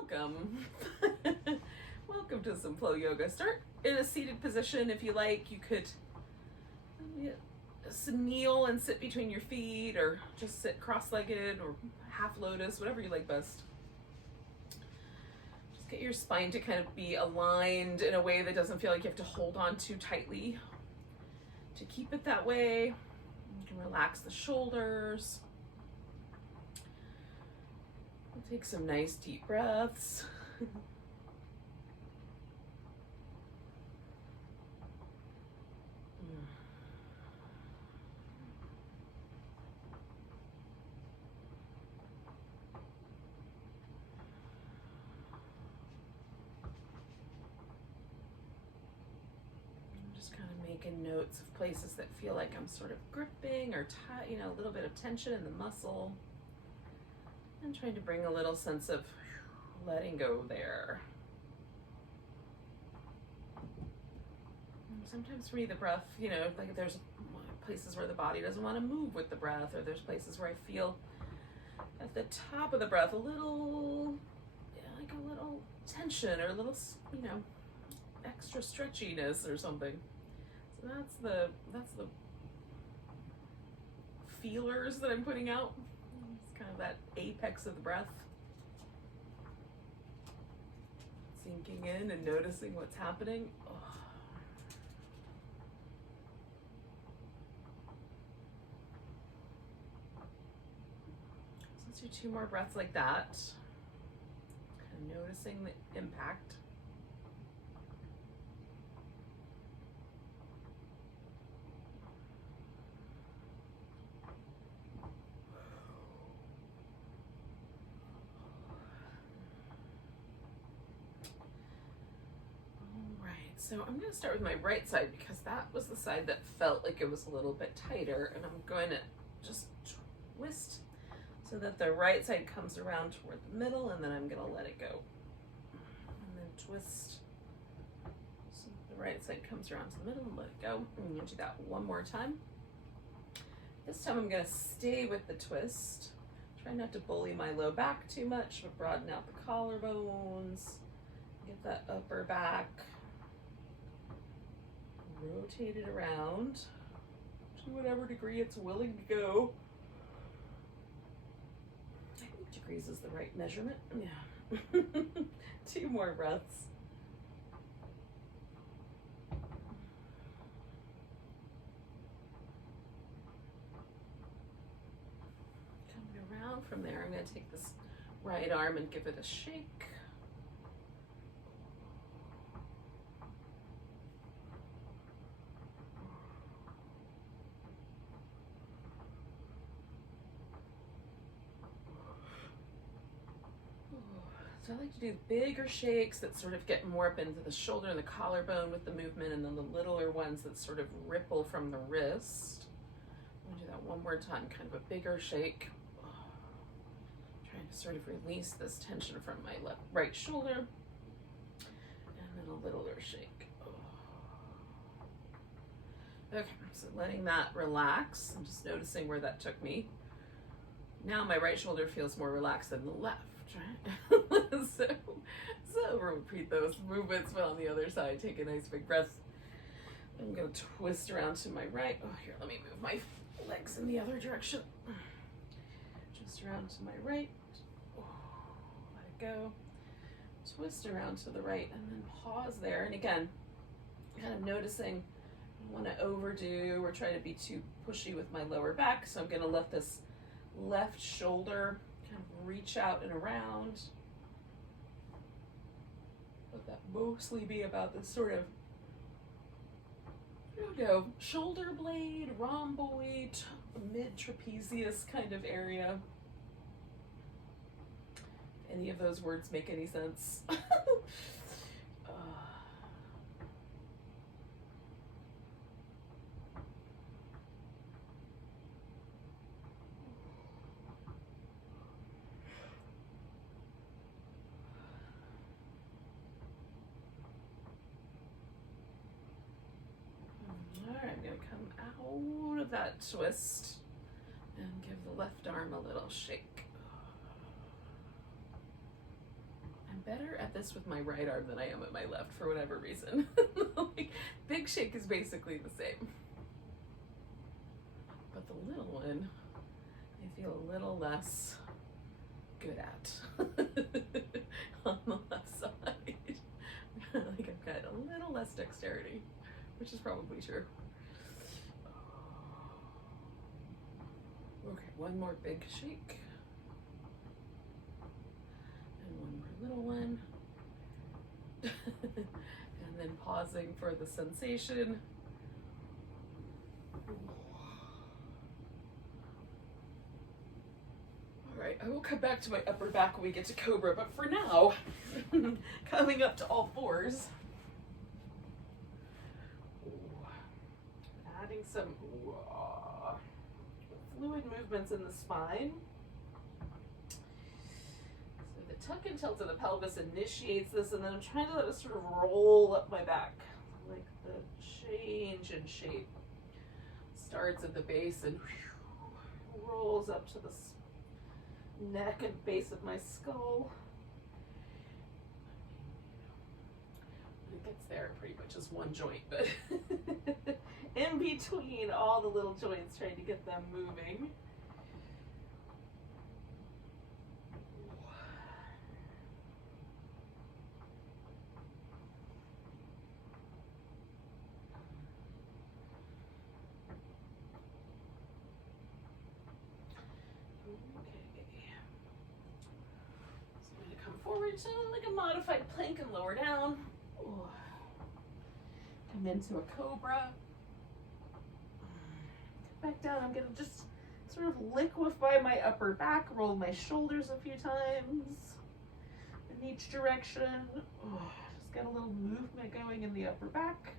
Welcome. Welcome to some flow yoga. Start in a seated position if you like. You could just kneel and sit between your feet, or just sit cross-legged or half lotus, whatever you like best. Just get your spine to kind of be aligned in a way that doesn't feel like you have to hold on too tightly. To keep it that way, you can relax the shoulders. Take some nice deep breaths. Just kind of making notes of places that feel like I'm sort of gripping or a little bit of tension in the muscle. And trying to bring a little sense of letting go there. And sometimes for me, the breath, like there's places where the body doesn't want to move with the breath, or there's places where I feel at the top of the breath a little tension, or a little, extra stretchiness or something. So that's the feelers that I'm putting out. Kind of that apex of the breath. Sinking in and noticing what's happening. Oh. So let's do 2 more breaths like that. Kind of noticing the impact. So I'm going to start with my right side because that was the side that felt like it was a little bit tighter, and I'm going to just twist so that the right side comes around toward the middle, and then I'm going to let it go. And then twist so the right side comes around to the middle and let it go. I'm going to do that one more time. This time I'm going to stay with the twist. Try not to bully my low back too much, but broaden out the collarbones. Get that upper back. Rotate it around to whatever degree it's willing to go. I think degrees is the right measurement. Yeah. 2 more breaths. Coming around from there, I'm going to take this right arm and give it a shake. So I like to do bigger shakes that sort of get more up into the shoulder and the collarbone with the movement, and then the littler ones that sort of ripple from the wrist. I'm going to do that one more time, kind of a bigger shake. Trying to sort of release this tension from my right shoulder. And then a littler shake. Okay, so letting that relax. I'm just noticing where that took me. Now my right shoulder feels more relaxed than the left. Right? so repeat those movements, but on the other side, take a nice big breath. I'm going to twist around to my right. Oh, here, let me move my legs in the other direction. Just around to my right. Oh, let it go. Twist around to the right, and then pause there. And again, kind of noticing I don't want to overdo or try to be too pushy with my lower back. So I'm going to let this left shoulder kind of reach out and around. Let that mostly be about this sort of, shoulder blade, rhomboid, mid-trapezius kind of area. Any of those words make any sense? I'm going to come out of that twist and give the left arm a little shake. better at this with my right arm than I am at my left for whatever reason. Like, big shake is basically the same. But the little one, I feel a little less good at on the left side. Like I've got a little less dexterity, which is probably true. Okay, one more big shake. And one more little one. And then pausing for the sensation. All right, I will come back to my upper back when we get to cobra, but for now, coming up to all fours. Adding some fluid movements in the spine. So the tuck and tilt of the pelvis initiates this, and then I'm trying to let it sort of roll up my back. Like the change in shape starts at the base and rolls up to the neck and base of my skull. It gets there pretty much as one joint, but in between all the little joints, trying to get them moving. Forward to like a modified plank and lower down. Ooh. Come into a cobra. Back down. I'm gonna just sort of liquefy my upper back, roll my shoulders a few times in each direction. Ooh. Just get a little movement going in the upper back.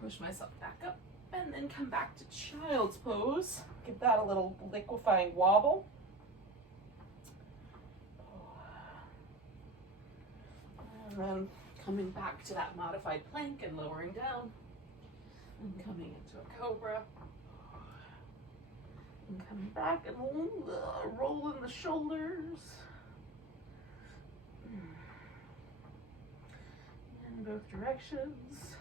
Push myself back up. And then come back to child's pose. Give that a little liquefying wobble. And then coming back to that modified plank and lowering down. And coming into a cobra. And coming back and rolling the shoulders. In both directions.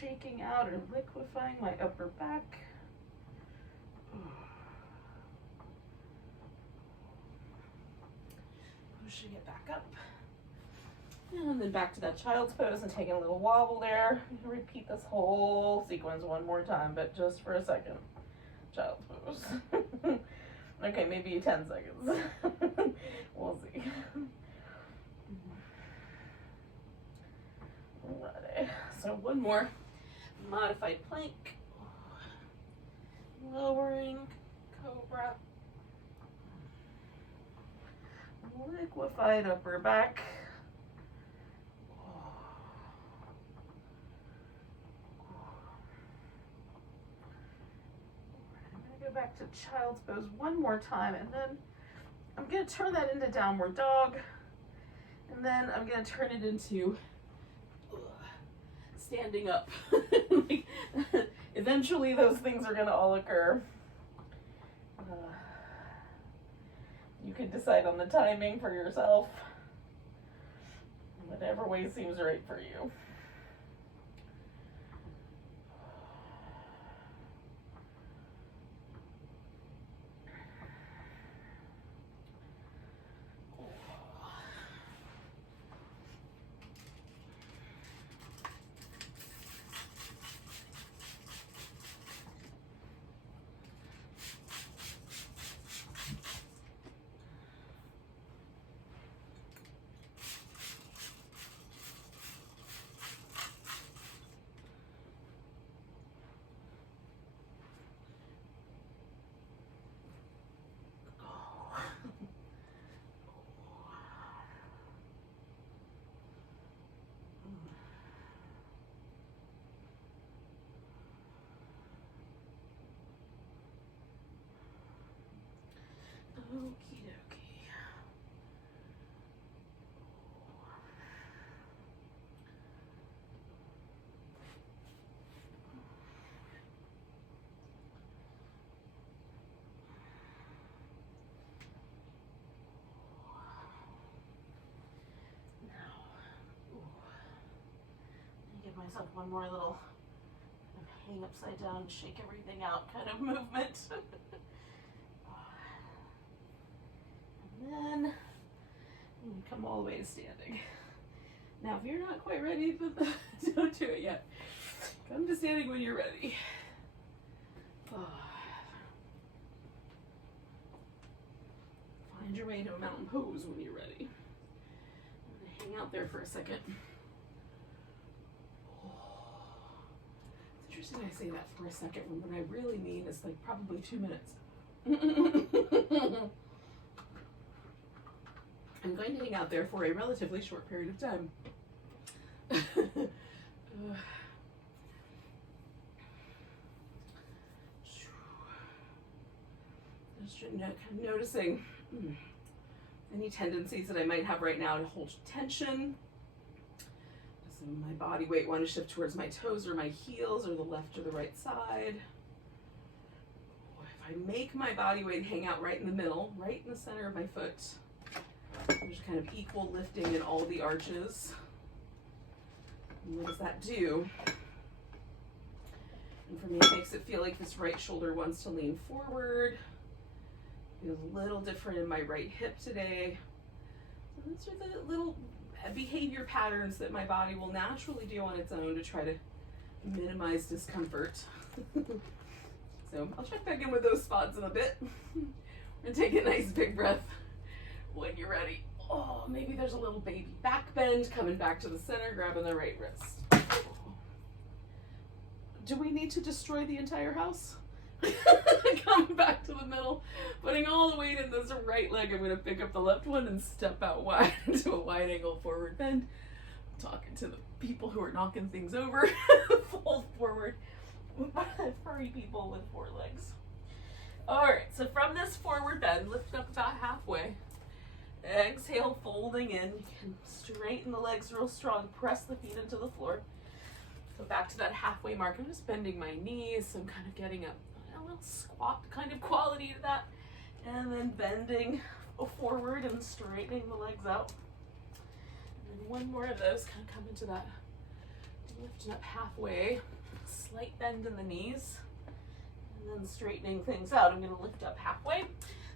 Shaking out or liquefying my upper back. Pushing it back up. And then back to that child's pose and taking a little wobble there. Repeat this whole sequence one more time, but just for a second. Child's pose. Okay, maybe 10 seconds. We'll see. Alrighty. So one more modified plank, lowering, cobra, liquefied upper back, I'm going to go back to child's pose one more time, and then I'm going to turn that into downward dog, and then I'm going to turn it into standing up. Like, eventually those things are going to all occur. You can decide on the timing for yourself. Whatever way seems right for you. legs up, one more little kind of hang upside down, shake everything out kind of movement. And then come all the way to standing. Now, if you're not quite ready, don't do it yet. Come to standing when you're ready. Find your way to a mountain pose when you're ready. Hang out there for a second. It's interesting I say that for a second when what I really mean is like probably 2 minutes. I'm going to hang out there for a relatively short period of time. Just kind of noticing any tendencies that I might have right now to hold tension. So my body weight want to shift towards my toes or my heels or the left or the right side. If I make my body weight hang out right in the middle, right in the center of my foot, there's kind of equal lifting in all the arches. And what does that do? And for me, it makes it feel like this right shoulder wants to lean forward. Feels a little different in my right hip today. So these are the little behavior patterns that my body will naturally do on its own to try to minimize discomfort. So I'll check back in with those spots in a bit. And take a nice big breath when you're ready. Oh, maybe there's a little baby back bend coming back to the center, grabbing the right wrist. Do we need to destroy the entire house? Coming back to the middle, putting all the weight in this right leg. I'm going to pick up the left one and step out wide into a wide angle forward bend. Talking to the people who are knocking things over. Fold forward. Furry people with 4 legs. Alright, so from this forward bend, lift up about halfway. Exhale, folding in. You can straighten the legs real strong. Press the feet into the floor. Go back to that halfway mark. I'm just bending my knees. So I'm kind of getting a little squat kind of quality to that. And then bending forward and straightening the legs out. And then one more of those, kind of come into that, lifting up halfway. Slight bend in the knees. And then straightening things out. I'm going to lift up halfway.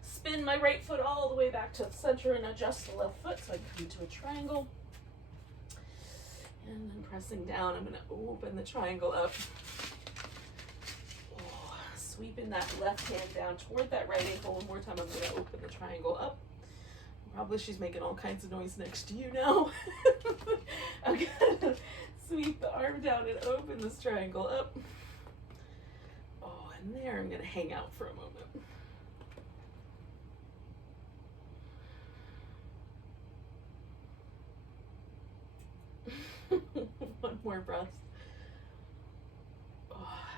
Spin my right foot all the way back to the center and adjust the left foot so I come into a triangle. And then pressing down, I'm going to open the triangle up. Oh, sweeping that left hand down toward that right ankle. One more time, I'm going to open the triangle up. Probably she's making all kinds of noise next to you now. I'm going to sweep the arm down and open this triangle up. Oh, and there I'm going to hang out for a moment. One more breath. Oh,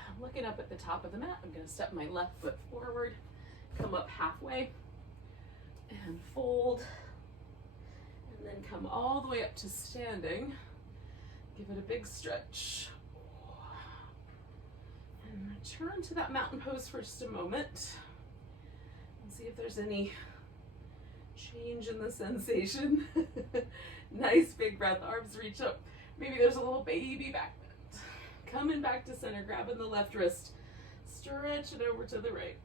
I'm looking up at the top of the mat. I'm going to step my left foot forward, come up halfway, and fold, and then come all the way up to standing. Give it a big stretch. And return to that mountain pose for just a moment. And see if there's any change in the sensation. Nice big breath, arms reach up. Maybe there's a little baby back bend. Coming back to center, grabbing the left wrist. Stretch it over to the right.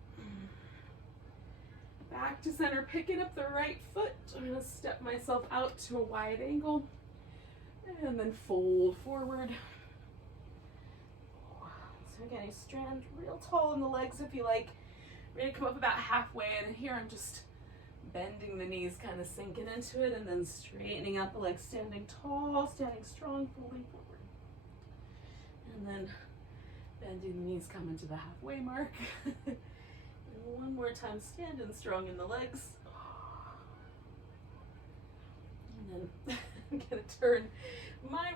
Back to center, picking up the right foot. I'm going to step myself out to a wide angle. And then fold forward. So again, you strand real tall in the legs if you like. Ready to come up about halfway, and here I'm just bending the knees, kind of sinking into it, and then straightening out the legs, standing tall, standing strong, folding forward. And then bending the knees, coming to the halfway mark. And one more time, standing strong in the legs. And then I'm gonna turn my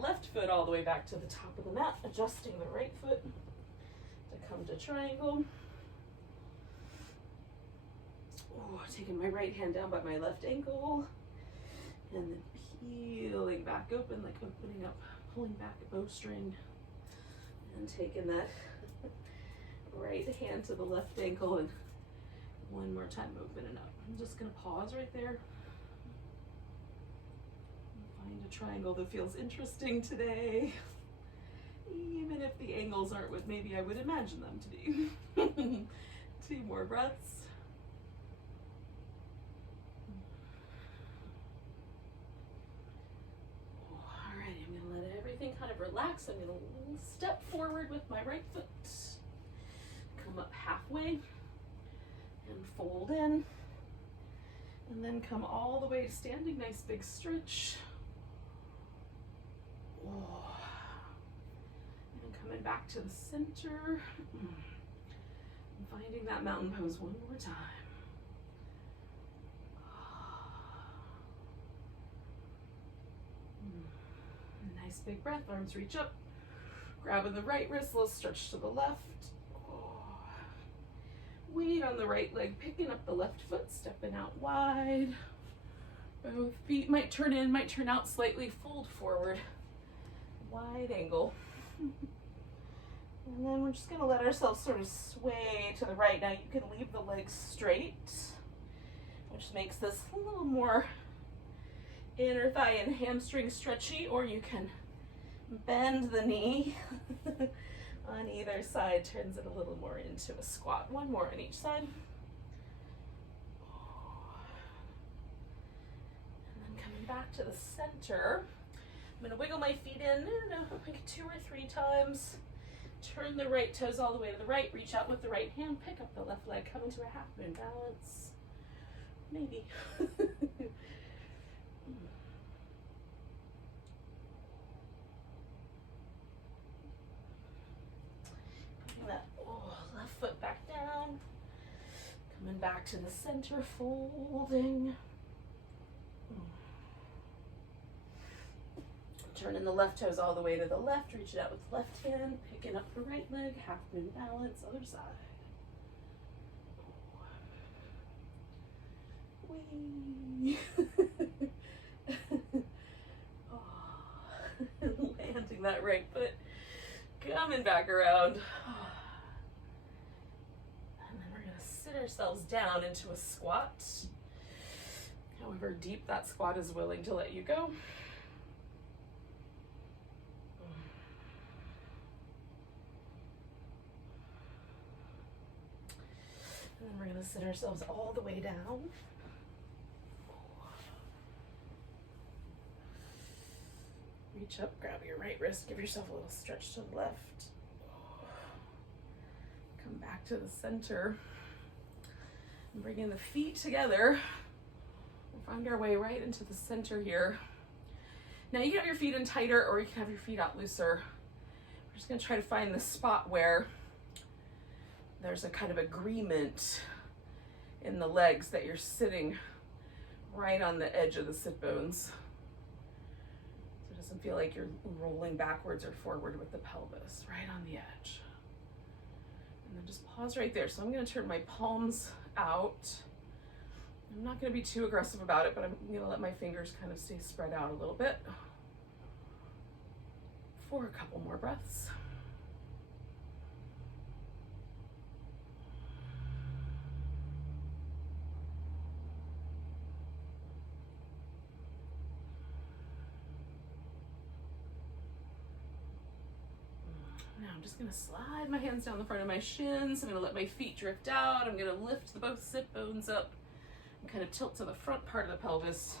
left foot all the way back to the top of the mat, adjusting the right foot to come to triangle. Oh, taking my right hand down by my left ankle, and then peeling back open, like opening up, pulling back a bowstring, and taking that right hand to the left ankle, and one more time opening up. I'm just gonna pause right there. Find a triangle that feels interesting today, even if the angles aren't what maybe I would imagine them to be. 2 more breaths. All right, I'm gonna let everything kind of relax. I'm gonna step forward with my right foot, come up halfway and fold in, and then come all the way to standing. Nice big stretch. Oh. And coming back to the center. And finding that mountain pose one more time. Nice big breath, arms reach up. Grabbing the right wrist, little stretch to the left. Weight on the right leg, picking up the left foot, stepping out wide. Both feet might turn in, might turn out slightly, fold forward. Wide angle. And then we're just gonna let ourselves sort of sway to the right. Now you can leave the legs straight, which makes this a little more inner thigh and hamstring stretchy, or you can bend the knee on either side, turns it a little more into a squat. One more on each side. And then coming back to the center, I'm gonna wiggle my feet in, like 2 or 3 times. Turn the right toes all the way to the right, reach out with the right hand, pick up the left leg, come into a half moon balance. Maybe. Putting that left foot back down. Coming back to the center, folding. Turning the left toes all the way to the left, reach it out with the left hand, picking up the right leg, half moon balance, other side. Whee! Landing that right foot, coming back around. And then we're gonna sit ourselves down into a squat. However deep that squat is willing to let you go. And then we're gonna sit ourselves all the way down. Reach up, grab your right wrist, give yourself a little stretch to the left. Come back to the center. And bringing the feet together. We'll find our way right into the center here. Now you can have your feet in tighter, or you can have your feet out looser. We're just gonna try to find the spot where there's a kind of agreement in the legs that you're sitting right on the edge of the sit bones. So it doesn't feel like you're rolling backwards or forward with the pelvis, right on the edge. And then just pause right there. So I'm gonna turn my palms out. I'm not gonna be too aggressive about it, but I'm gonna let my fingers kind of stay spread out a little bit for a couple more breaths. Now I'm just gonna slide my hands down the front of my shins. I'm gonna let my feet drift out. I'm gonna lift the both sit bones up and kind of tilt to the front part of the pelvis.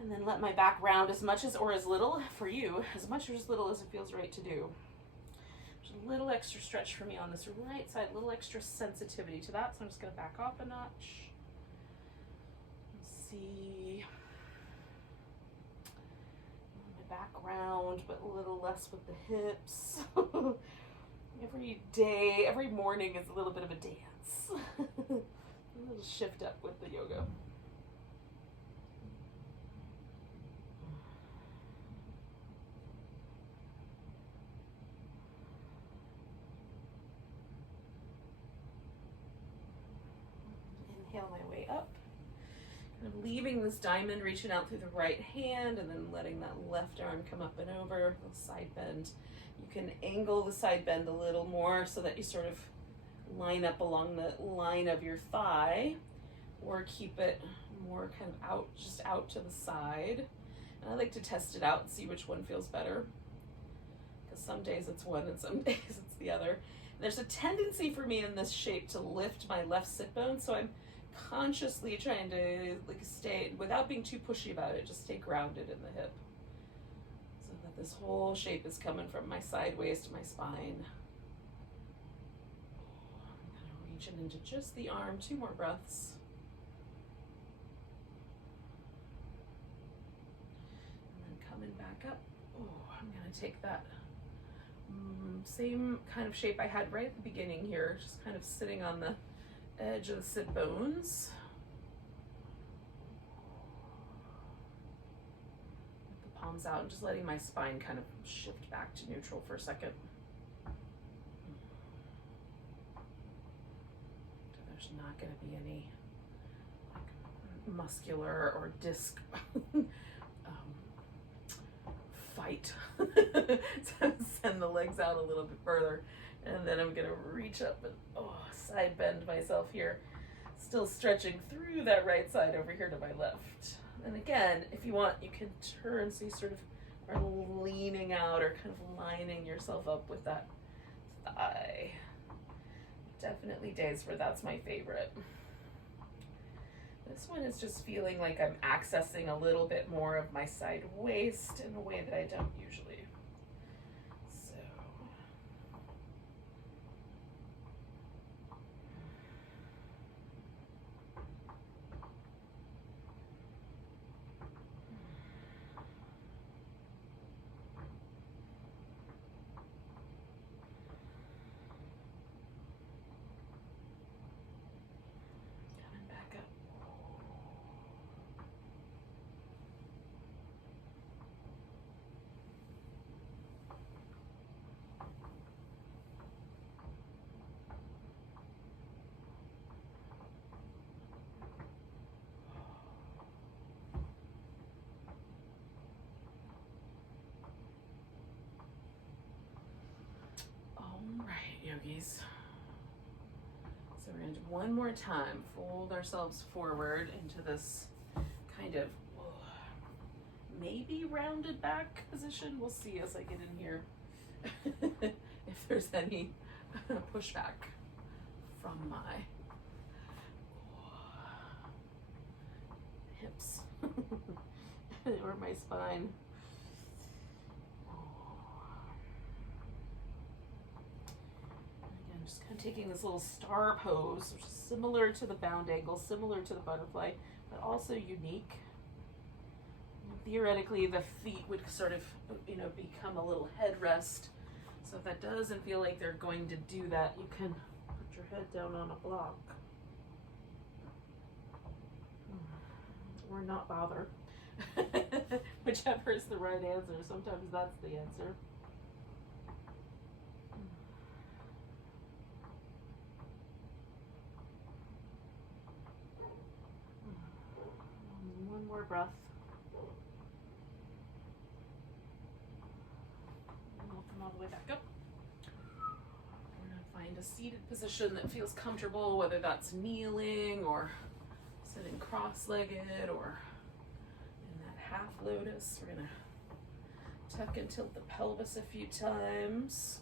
And then let my back round as much as, or as little for you, as much or as little as it feels right to do. There's a little extra stretch for me on this right side, a little extra sensitivity to that. So I'm just gonna back off a notch. Let's see. Back round, but a little less with the hips. Every day, every morning is a little bit of a dance. A little shift up with the yoga. Inhale my way up. Kind of leaving this diamond, reaching out through the right hand, and then letting that left arm come up and over, a little side bend. You can angle the side bend a little more so that you sort of line up along the line of your thigh, or keep it more kind of out, just out to the side. And I like to test it out and see which one feels better. Because some days it's one and some days it's the other. There's a tendency for me in this shape to lift my left sit bone, so I'm consciously trying to like stay, without being too pushy about it, just stay grounded in the hip. So that this whole shape is coming from my sideways to my spine. I'm kind of reaching into just the arm, 2 more breaths. And then coming back up. Oh, I'm gonna take that same kind of shape I had right at the beginning here, just kind of sitting on the edge of the sit bones. With the palms out and just letting my spine kind of shift back to neutral for a second. So there's not going to be any like muscular or disc fight to send the legs out a little bit further. And then I'm gonna reach up and side bend myself here, still stretching through that right side over here to my left. And again, if you want, you can turn so you sort of are leaning out or kind of lining yourself up with that thigh. Definitely days where that's my favorite. This one is just feeling like I'm accessing a little bit more of my side waist in a way that I don't usually. So. Coming back up. Yogis. So we're going to do one more time. Fold ourselves forward into this kind of maybe rounded back position. We'll see as I get in here if there's any pushback from my hips or my spine. Just kind of taking this little star pose, which is similar to the bound angle, similar to the butterfly, but also unique. Theoretically, the feet would sort of, become a little headrest. So if that doesn't feel like they're going to do that, you can put your head down on a block. Or not bother. Whichever is the right answer. Sometimes that's the answer. One more breath. And we'll come all the way back up. We're going to find a seated position that feels comfortable, whether that's kneeling or sitting cross-legged or in that half lotus. We're going to tuck and tilt the pelvis a few times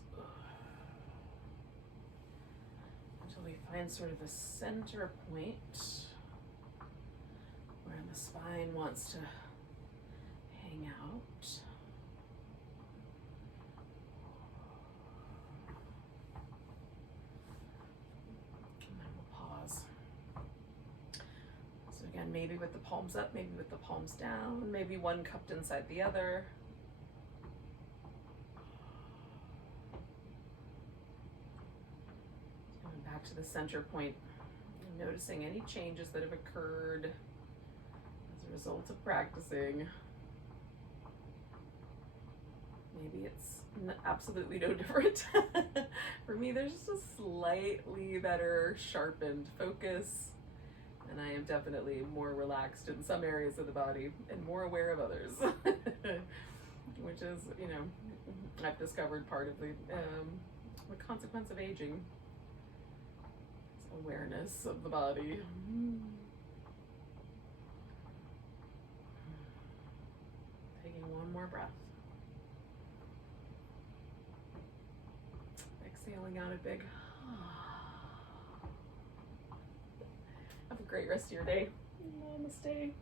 until we find sort of a center point where the spine wants to hang out. And then we'll pause. So again, maybe with the palms up, maybe with the palms down, maybe one cupped inside the other. Coming back to the center point and noticing any changes that have occurred as a result of practicing. Maybe it's absolutely no different. For me, there's just a slightly better sharpened focus, and I am definitely more relaxed in some areas of the body and more aware of others, which is, I've discovered part of the consequence of aging. It's awareness of the body. more breath. Exhaling out a big. Have a great rest of your day. Namaste.